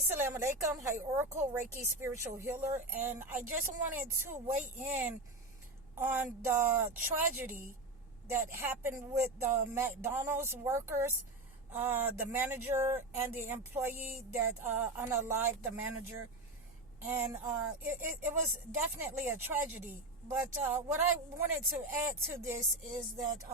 Assalamu alaikum. Hi, Oracle Reiki Spiritual Healer. And I just wanted to weigh in on the tragedy that happened with the McDonald's workers, the manager and the employee that unalived the manager. And it was definitely a tragedy. But what I wanted to add to this is that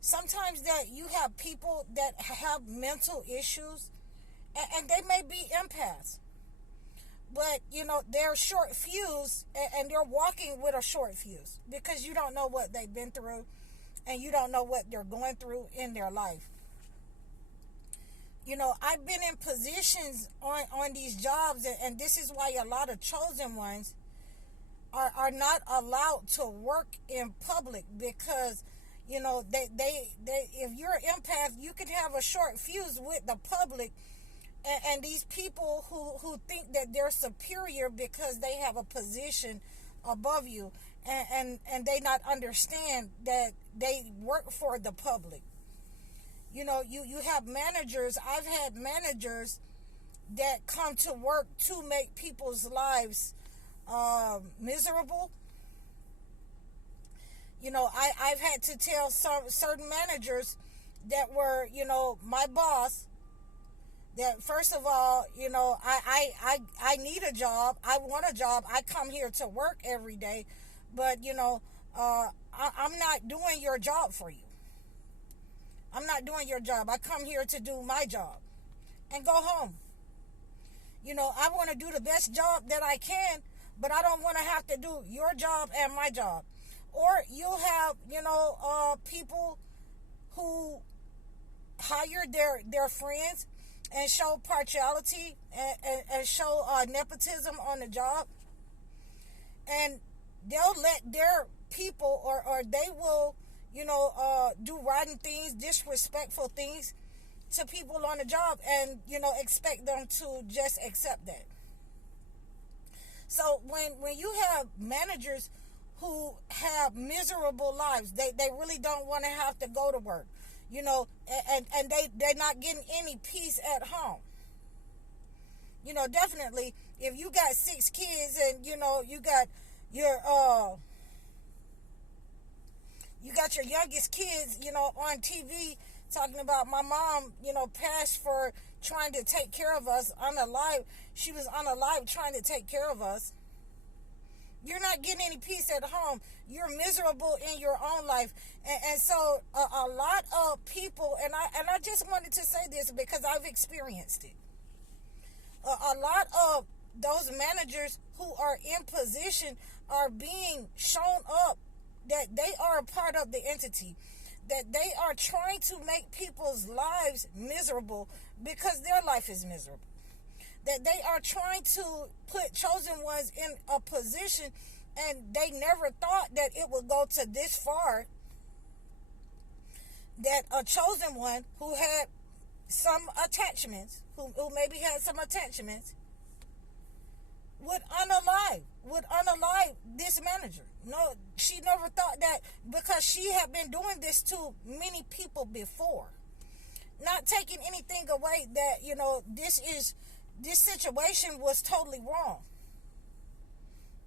sometimes that you have people that have mental issues, and they may be empaths, but they're short fuse, and they're walking with a short fuse because you don't know what they've been through, and you don't know what they're going through in their life. I've been in positions on these jobs, and this is why a lot of chosen ones are not allowed to work in public, because they if you're an empath, you can have a short fuse with the public, and these people who think that they're superior because they have a position above you, and they not understand that they work for the public. You have managers. I've had managers that come to work to make people's lives miserable. I've had to tell certain managers that were, my boss, that first of all, I need a job. I want a job. I come here to work every day, but, I'm not doing your job for you. I'm not doing your job. I come here to do my job and go home. I want to do the best job that I can, but I don't want to have to do your job and my job. Or you'll have, people who hire their friends and show partiality and show nepotism on the job. And they'll let their people, or they will, do rotten things, disrespectful things to people on the job, and, expect them to just accept that. So when you have managers who have miserable lives, they really don't want to have to go to work, and they're not getting any peace at home. Definitely, if you got 6 kids and, you got your youngest kids, on TV talking about my mom, passed for trying to take care of us unalive. She was unalive trying to take care of us. You're not getting any peace at home. You're miserable in your own life. And so a lot of people, and I just wanted to say this because I've experienced it. A lot of those managers who are in position are being shown up that they are a part of the entity, that they are trying to make people's lives miserable because their life is miserable, that they are trying to put chosen ones in a position, and they never thought that it would go to this far, that a chosen one who had some attachments, who maybe had some attachments, would unalive this manager. No, she never thought that, because she had been doing this to many people before. Not taking anything away that, this situation was totally wrong.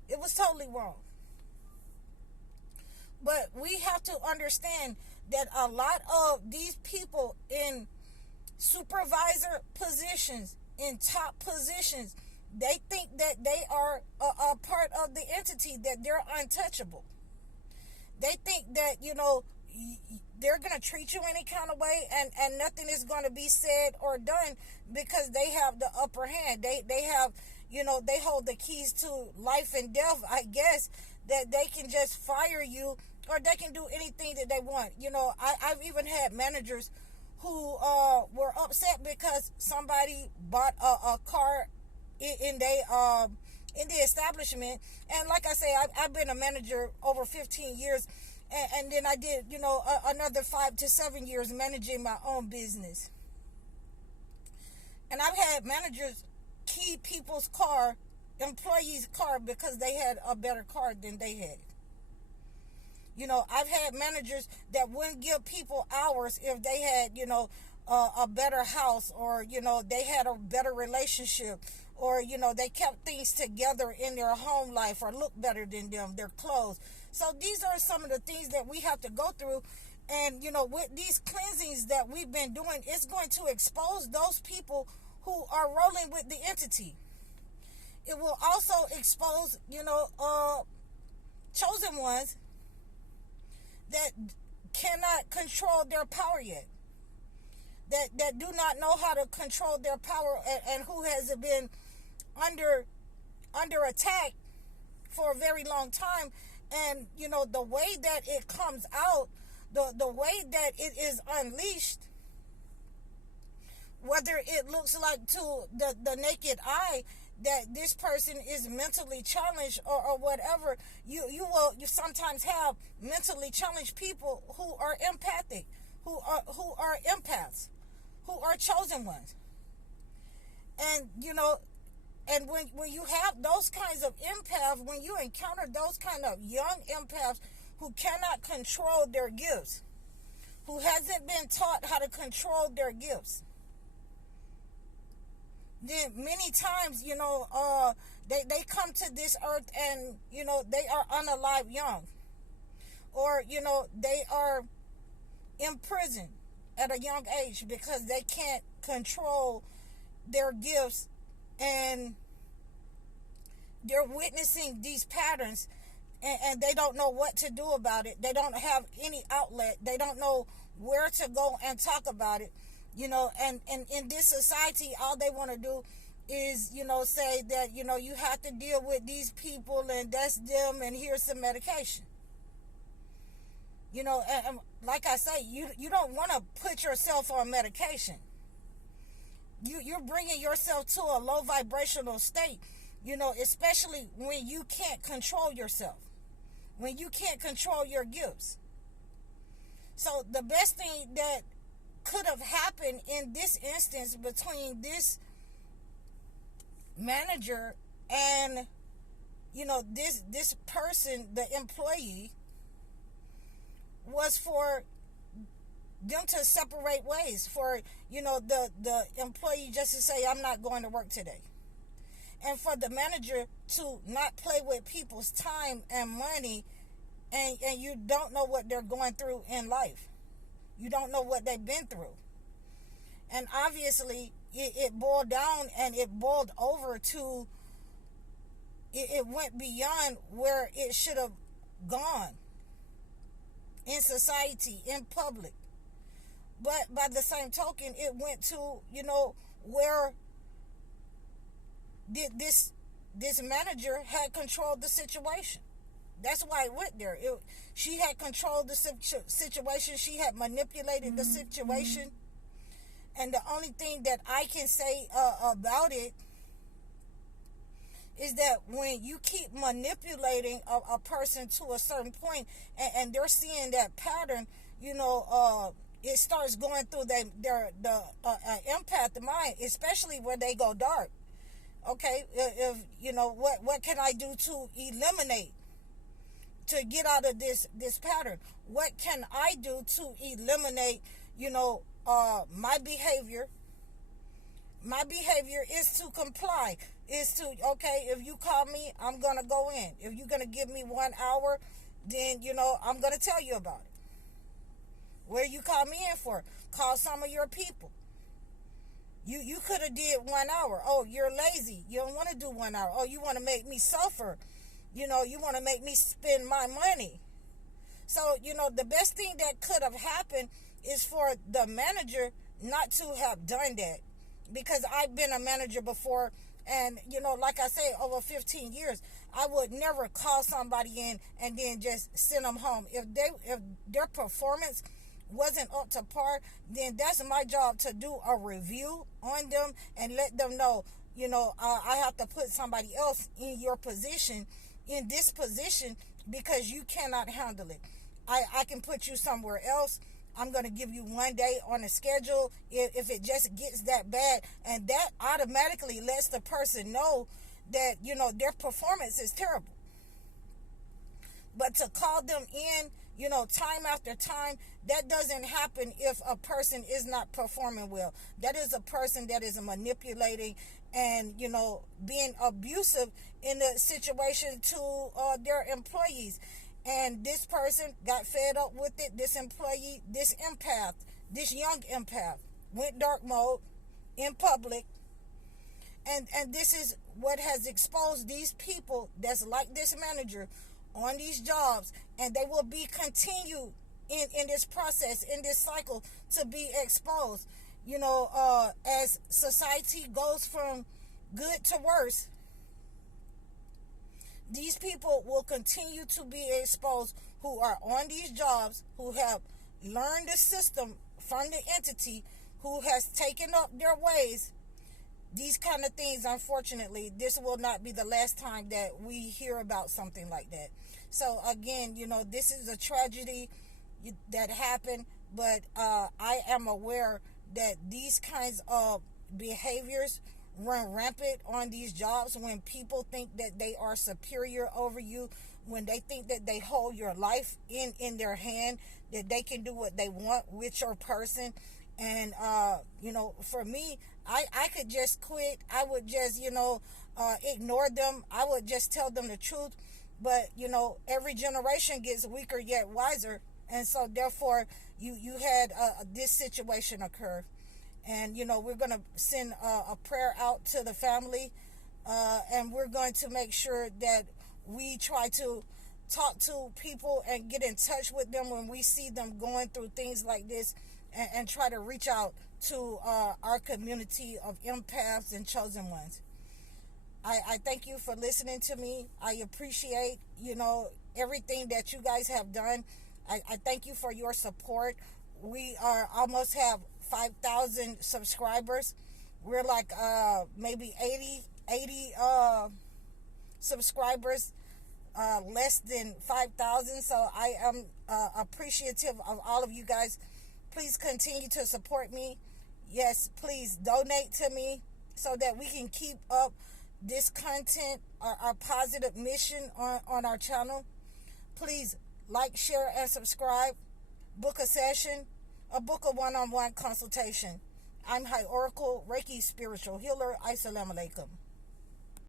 It was totally wrong. But we have to understand that a lot of these people in supervisor positions, in top positions, they think that they are a part of the entity, that they're untouchable. They think that, they're going to treat you any kind of way, and nothing is going to be said or done because they have the upper hand. They have, they hold the keys to life and death, I guess, that they can just fire you, or they can do anything that they want. I've even had managers who were upset because somebody bought a car in the establishment. And like I say, I've been a manager over 15 years, and then I did another 5 to 7 years managing my own business. And I've had managers key people's car, employees' car, because they had a better car than they had. I've had managers that wouldn't give people hours if they had a better house, or they had a better relationship, or they kept things together in their home life, or looked better than them, their clothes. So these are some of the things that we have to go through. And with these cleansings that we've been doing, it's going to expose those people who are rolling with the entity. It will also expose chosen ones that cannot control their power yet, that do not know how to control their power, and who has been under attack for a very long time. And the way that it comes out, the way that it is unleashed, whether it looks like to the naked eye that this person is mentally challenged, or whatever, you sometimes have mentally challenged people who are empathic, who are empaths, who are chosen ones. And and when you have those kinds of empaths, when you encounter those kind of young empaths who cannot control their gifts, who hasn't been taught how to control their gifts, then many times, they come to this earth, and, they are unalive young. Or, they are in prison at a young age because they can't control their gifts, and they're witnessing these patterns, and they don't know what to do about it. They don't have any outlet. They don't know where to go and talk about it. And in this society, all they want to do is, say that, you have to deal with these people, and that's them, and here's some medication. And like I say, you don't want to put yourself on medication. You're bringing yourself to a low vibrational state, especially when you can't control yourself, when you can't control your gifts. So the best thing that could have happened in this instance between this manager and this person, the employee, was for them to separate ways, for the employee just to say, I'm not going to work today, and for the manager to not play with people's time and money, and you don't know what they're going through in life. You don't know what they've been through. And obviously, it boiled down, and it boiled over to, it went beyond where it should have gone in society, in public. But by the same token, it went to, where this manager had controlled the situation. That's why it went there. She had controlled the situation. She had manipulated the situation. And the only thing that I can say about it is that when you keep manipulating a person to a certain point, and they're seeing that pattern, it starts going through the empath mind, especially when they go dark. Okay, if what can I do to eliminate, to get out of this pattern? What can I do to eliminate, my behavior? My behavior is to comply, is to, okay, if you call me, I'm going to go in. If you're going to give me 1 hour, then, I'm going to tell you about it. Where you call me in for? Call some of your people. You could have did 1 hour. Oh, you're lazy. You don't want to do 1 hour. Oh, you want to make me suffer. You want to make me spend my money. So, the best thing that could have happened is for the manager not to have done that. Because I've been a manager before, and, like I say, over 15 years, I would never call somebody in and then just send them home. If their performance wasn't up to par, then that's my job to do a review on them and let them know, I have to put somebody else in your position, in this position, because you cannot handle it. I can put you somewhere else. I'm going to give you 1 day on a schedule if it just gets that bad. And that automatically lets the person know that, their performance is terrible. But to call them in, time after time, that doesn't happen if a person is not performing well. That is a person that is manipulating and, being abusive in the situation to their employees. And this person got fed up with it. This employee, this empath, this young empath, went dark mode in public. And this is what has exposed these people that's like this manager on these jobs, and they will be continued in this process, in this cycle, to be exposed. As society goes from good to worse, these people will continue to be exposed, who are on these jobs, who have learned the system from the entity, who has taken up their ways. These kind of things, unfortunately, this will not be the last time that we hear about something like that. So again, this is a tragedy that happened, but I am aware that these kinds of behaviors run rampant on these jobs when people think that they are superior over you, when they think that they hold your life in their hand, that they can do what they want with your person. And for me, I could just quit. I would just ignore them. I would just tell them the truth. But every generation gets weaker yet wiser, and so therefore you had this situation occur. And we're going to send a prayer out to the family, and we're going to make sure that we try to talk to people and get in touch with them when we see them going through things like this, and try to reach out to our community of empaths and chosen ones. I thank you for listening to me. I appreciate everything that you guys have done. I thank you for your support. We are almost have 5,000 subscribers. We're like maybe 80 subscribers, less than 5,000. So I am appreciative of all of you guys. Please continue to support me. Yes, please donate to me so that we can keep up this content, our positive mission on our channel. Please like, share, and subscribe. Book a session, book a one-on-one consultation. I'm High Oracle, Reiki Spiritual Healer. Assalamu alaikum.